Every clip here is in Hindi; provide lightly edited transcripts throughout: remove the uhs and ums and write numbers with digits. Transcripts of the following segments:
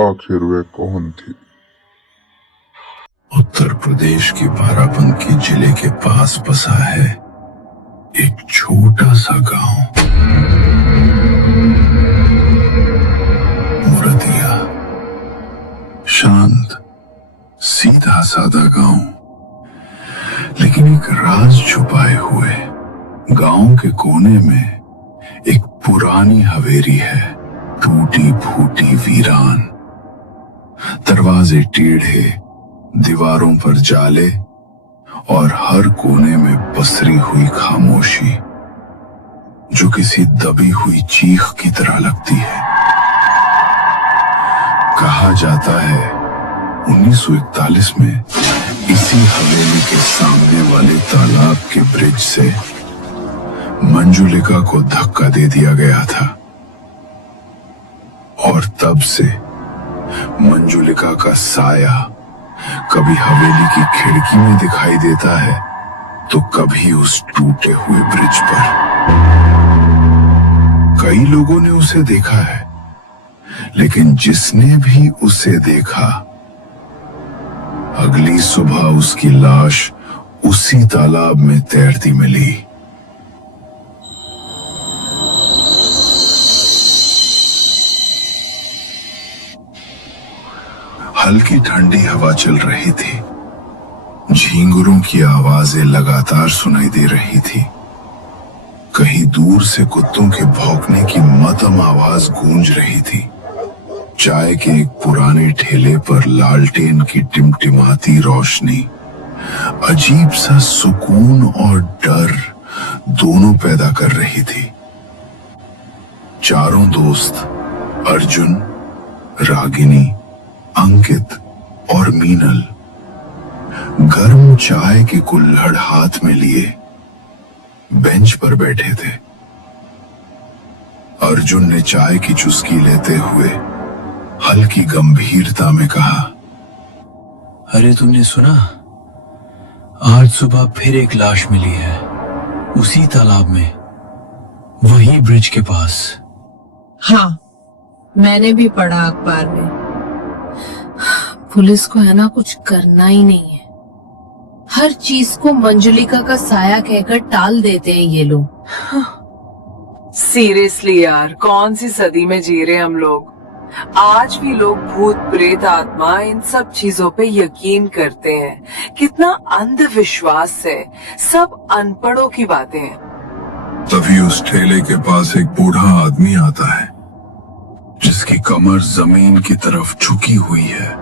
आखिर वे कौन थी? उत्तर प्रदेश के बाराबंकी जिले के पास बसा है एक छोटा सा गांव मुरदिया। शांत सीधा साधा गांव, लेकिन एक राज छुपाए हुए। गांव के कोने में एक पुरानी हवेली है, टूटी फूटी वीरान। दरवाजे टेढ़े, दीवारों पर जाले और हर कोने में पसरी हुई खामोशी जो किसी दबी हुई चीख की तरह लगती है। कहा जाता है 1941 में इसी हवेली के सामने वाले तालाब के ब्रिज से मंजुलिका को धक्का दे दिया गया था और तब से मंजुलिका का साया कभी हवेली की खिड़की में दिखाई देता है तो कभी उस टूटे हुए ब्रिज पर। कई लोगों ने उसे देखा है, लेकिन जिसने भी उसे देखा, अगली सुबह उसकी लाश उसी तालाब में तैरती मिली। हल्की ठंडी हवा चल रही थी, झींगुरों की आवाजें लगातार सुनाई दे रही थी। कहीं दूर से कुत्तों के भौंकने की मध्यम आवाज गूंज रही थी। चाय के एक पुराने ठेले पर लालटेन की टिमटिमाती रोशनी अजीब सा सुकून और डर दोनों पैदा कर रही थी। चारों दोस्त अर्जुन, रागिनी, अंकित और मीनल गर्म चाय के कुल्हड़ हाथ में लिए बेंच पर बैठे थे। अर्जुन ने चाय की चुस्की लेते हुए हल्की गंभीरता में कहा, अरे तुमने सुना? आज सुबह फिर एक लाश मिली है उसी तालाब में, वही ब्रिज के पास। हाँ, मैंने भी पढ़ा अखबार में। पुलिस को है ना कुछ करना ही नहीं है। हर चीज को मंजुलिका का साया कहकर टाल देते हैं ये लोग। सीरियसली यार, कौन सी सदी में जी रहे हम लोग। आज भी लोग भूत प्रेत आत्मा इन सब चीजों पे यकीन करते हैं। कितना अंधविश्वास है, सब अनपढ़ों की बातें हैं। तभी उस ठेले के पास एक बूढ़ा आदमी आता है जिसकी कमर जमीन की तरफ झुकी हुई है,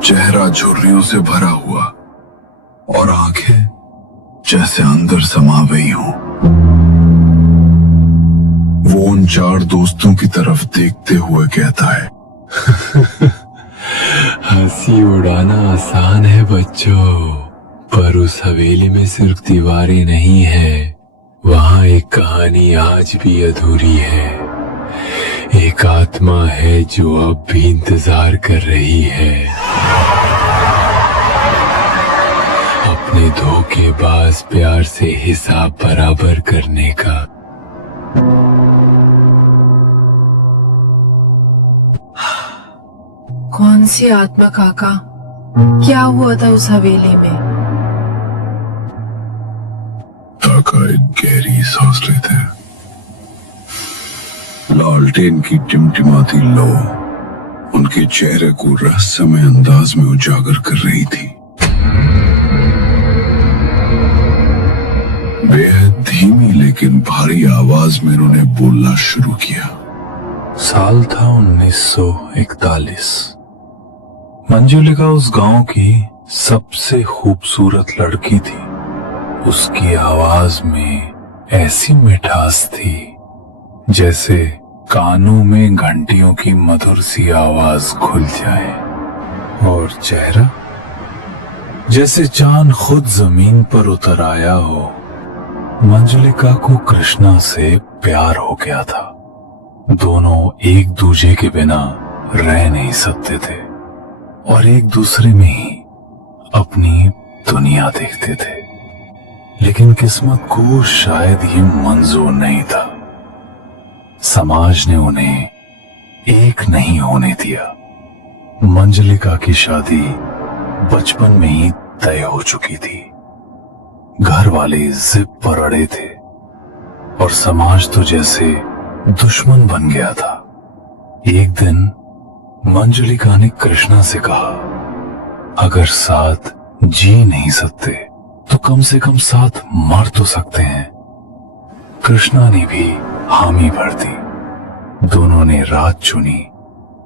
चेहरा झुर्रियों से भरा हुआ और आंखें जैसे अंदर समा गई हों। वो उन चार दोस्तों की तरफ देखते हुए कहता है, हंसी उड़ाना आसान है बच्चों, पर उस हवेली में सिर्फ दीवारें नहीं है, वहां एक कहानी आज भी अधूरी है। एक आत्मा है जो अब भी इंतजार कर रही है अपने धोखेबाज प्यार से हिसाब बराबर करने का। कौन सी आत्मा काका? क्या हुआ था उस हवेली में? काका एक गहरी सांस लेते हैं। लालटेन की टिमटिमाती लौ उनके चेहरे को रहस्यमय अंदाज में उजागर कर रही थी। बेहद धीमी लेकिन भारी आवाज में उन्होंने बोलना शुरू किया। साल था 1941। मंजुलिका उस गांव की सबसे खूबसूरत लड़की थी। उसकी आवाज में ऐसी मिठास थी जैसे कानों में घंटियों की मधुर सी आवाज खुल जाए, और चेहरा जैसे चांद खुद जमीन पर उतर आया हो। मंजुलिका को कृष्णा से प्यार हो गया था। दोनों एक दूजे के बिना रह नहीं सकते थे और एक दूसरे में ही अपनी दुनिया देखते थे। लेकिन किस्मत को शायद ये मंजूर नहीं था। समाज ने उन्हें एक नहीं होने दिया। मंजलिका की शादी बचपन में ही तय हो चुकी थी। घर वाले जिद पर अड़े थे और समाज तो जैसे दुश्मन बन गया था। एक दिन मंजलिका ने कृष्णा से कहा, अगर साथ जी नहीं सकते तो कम से कम साथ मर तो सकते हैं। कृष्णा ने भी हामी भर दी। दोनों ने रात चुनी,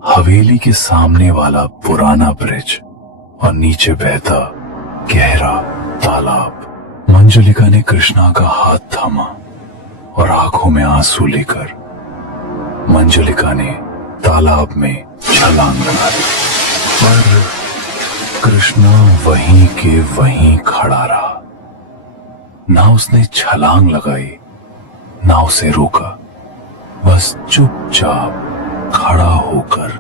हवेली के सामने वाला पुराना ब्रिज और नीचे बहता गहरा तालाब। मंजलिका ने कृष्णा का हाथ थामा और आंखों में आंसू लेकर मंजलिका ने तालाब में छलांग लगा दी। पर कृष्णा वहीं के वहीं खड़ा रहा। ना उसने छलांग लगाई, ना उसे रोका, बस चुपचाप खड़ा होकर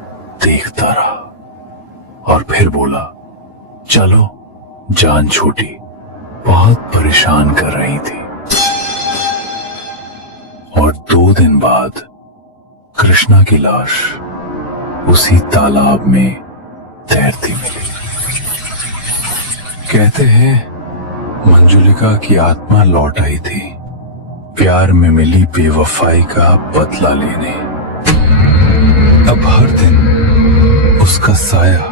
देखता रहा और फिर बोला, चलो जान छोटी, बहुत परेशान कर रही थी। और 2 दिन बाद कृष्णा की लाश उसी तालाब में तैरती मिली। कहते हैं मंजुलिका की आत्मा लौट आई थी, प्यार में मिली बेवफाई का बदला लेने। अब हर दिन उसका साया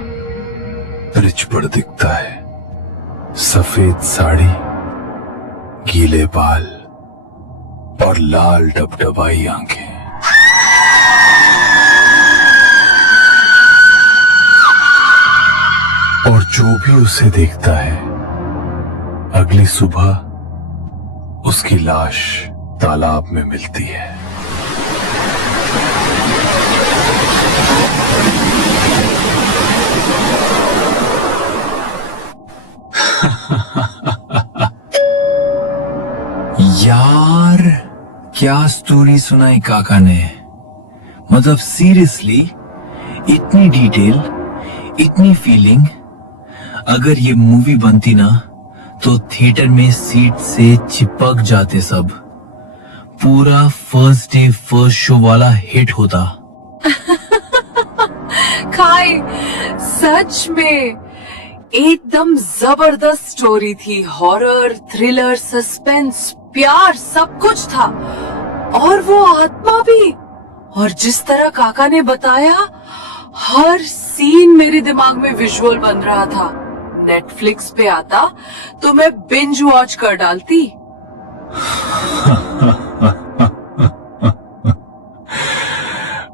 ब्रिज पर दिखता है। सफेद साड़ी, गीले बाल और लाल डबडबाई आंखें। और जो भी उसे देखता है, अगली सुबह उसकी लाश तालाब में मिलती है। यार क्या स्टोरी सुनाई काका ने। मतलब सीरियसली, इतनी डिटेल, इतनी फीलिंग। अगर ये मूवी बनती ना तो थिएटर में सीट से चिपक जाते सब। पूरा फर्स्ट डे फर्स्ट शो वाला हिट होता। खाई, सच में एकदम जबरदस्त स्टोरी थी। हॉरर, थ्रिलर, सस्पेंस, प्यार, सब कुछ था। और वो आत्मा भी। और जिस तरह काका ने बताया, हर सीन मेरे दिमाग में विजुअल बन रहा था। नेटफ्लिक्स पे आता तो मैं बिंज वॉच कर डालती।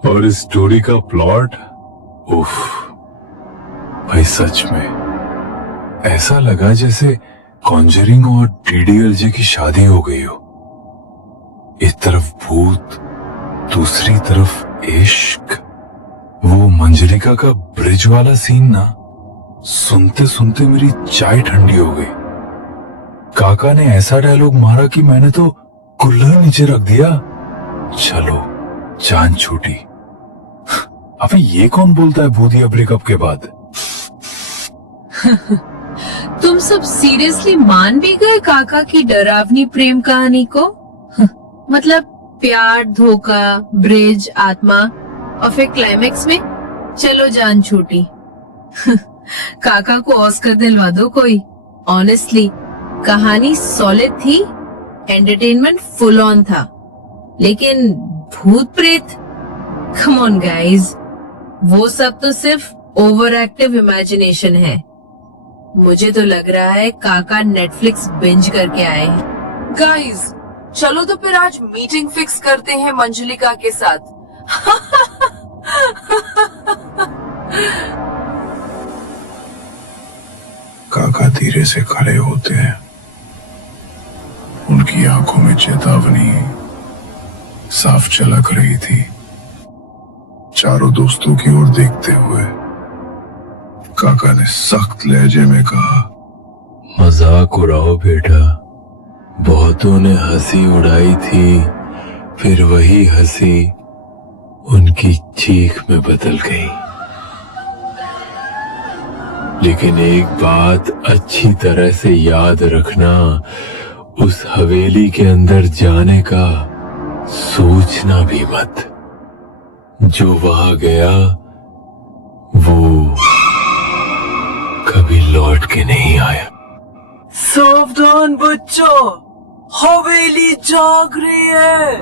और इस स्टोरी का प्लॉट, उफ भाई, सच में ऐसा लगा जैसे कॉन्जरिंग और डीडीएलजे की शादी हो गई हो। एक तरफ भूत, दूसरी तरफ इश्क। वो मंजलिका का ब्रिज वाला सीन ना, सुनते सुनते मेरी चाय ठंडी हो गई। काका ने ऐसा डायलॉग मारा कि मैंने तो कुल्हड़ नीचे रख दिया। चलो जान छूटी। अबे ये कौन बोलता है भूतिया ब्रेकअप के बाद? तुम सब सीरियसली मान भी गए काका की डरावनी प्रेम कहानी को? मतलब प्यार, धोखा, ब्रिज, आत्मा और फिर क्लाइमेक्स में चलो जान छूटी। काका को ऑस्कर दिलवा दो कोई। ऑनेस्टली कहानी सॉलिड थी, एंटरटेनमेंट फुल ऑन था, लेकिन भूत प्रेत, कम ऑन गाइस, वो सब तो सिर्फ ओवर एक्टिव इमेजिनेशन है। मुझे तो लग रहा है काका नेटफ्लिक्स बिंज करके आए हैं। गाइस, चलो तो फिर आज मीटिंग फिक्स करते हैं मंजलिका के साथ। काका धीरे से खड़े होते हैं। उनकी आंखों में चेतावनी साफ झलक रही थी। चारों दोस्तों की ओर देखते हुए काका ने सख्त लहजे में कहा, मजाक उड़ाओ बेटा, बहुतों ने हंसी उड़ाई थी, फिर वही हंसी उनकी चीख में बदल गई। लेकिन एक बात अच्छी तरह से याद रखना, उस हवेली के अंदर जाने का सोचना भी मत। जो वहां गया वो लौट के नहीं आया। सावधान बच्चों, हवेली जाग रही है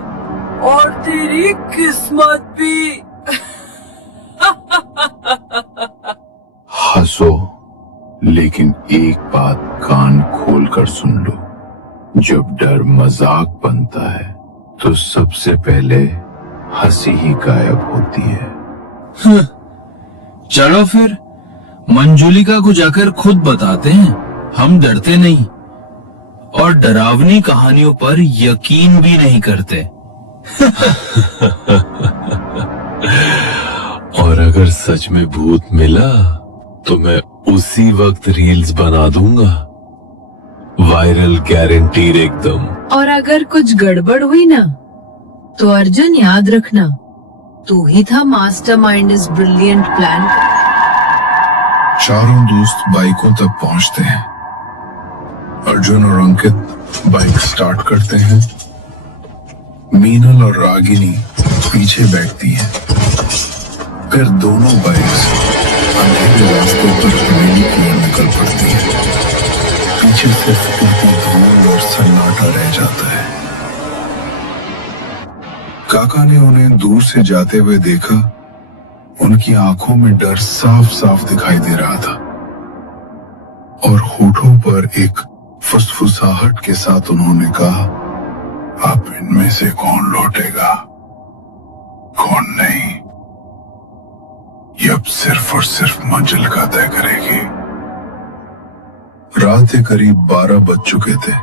और तेरी किस्मत भी। हंसो, लेकिन एक बात कान खोल कर सुन लो। जब डर मजाक बनता है तो सबसे पहले हंसी ही गायब होती है। चलो फिर मंजुलिका को जाकर खुद बताते हैं, हम डरते नहीं और डरावनी कहानियों पर यकीन भी नहीं करते। और अगर सच में भूत मिला तो मैं उसी वक्त रील्स बना दूंगा, वायरल गारंटीड एकदम। और अगर कुछ गड़बड़ हुई ना तो अर्जुन याद रखना, तू ही था मास्टरमाइंड इस ब्रिलियंट प्लान का। चारों दोस्त बाइकों तक पहुंचते हैं। अर्जुन और अंकित बाइक स्टार्ट करते हैं। मीनल और रागिनी पीछे बैठती हैं। फिर दोनों बाइक्स अंधेरे रास्तों पर हवेली की ओर निकल पड़ती हैं। पीछे सिर्फ उड़ती धूल और सन्नाटा रह जाता है। काका ने उन्हें दूर से जाते हुए देखा। उनकी आंखों में डर साफ साफ दिखाई दे रहा था और होठों पर एक फुसफुसाहट के साथ उन्होंने कहा, अब इनमें से कौन लौटेगा, कौन नहीं, ये अब सिर्फ और सिर्फ मंजिल का तय करेगी। रात के करीब 12 बज चुके थे।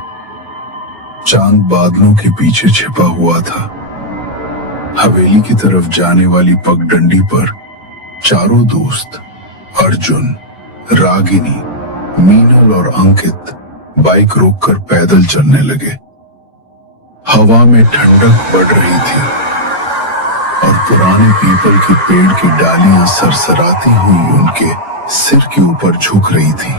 चांद बादलों के पीछे छिपा हुआ था। हवेली की तरफ जाने वाली पगडंडी पर चारों दोस्त अर्जुन, रागिनी, मीनल और अंकित बाइक रोककर पैदल चलने लगे। हवा में ठंडक पड़ रही थी और पुराने पीपल के पेड़ की डालियां सरसराती हुई उनके सिर के ऊपर झुक रही थी।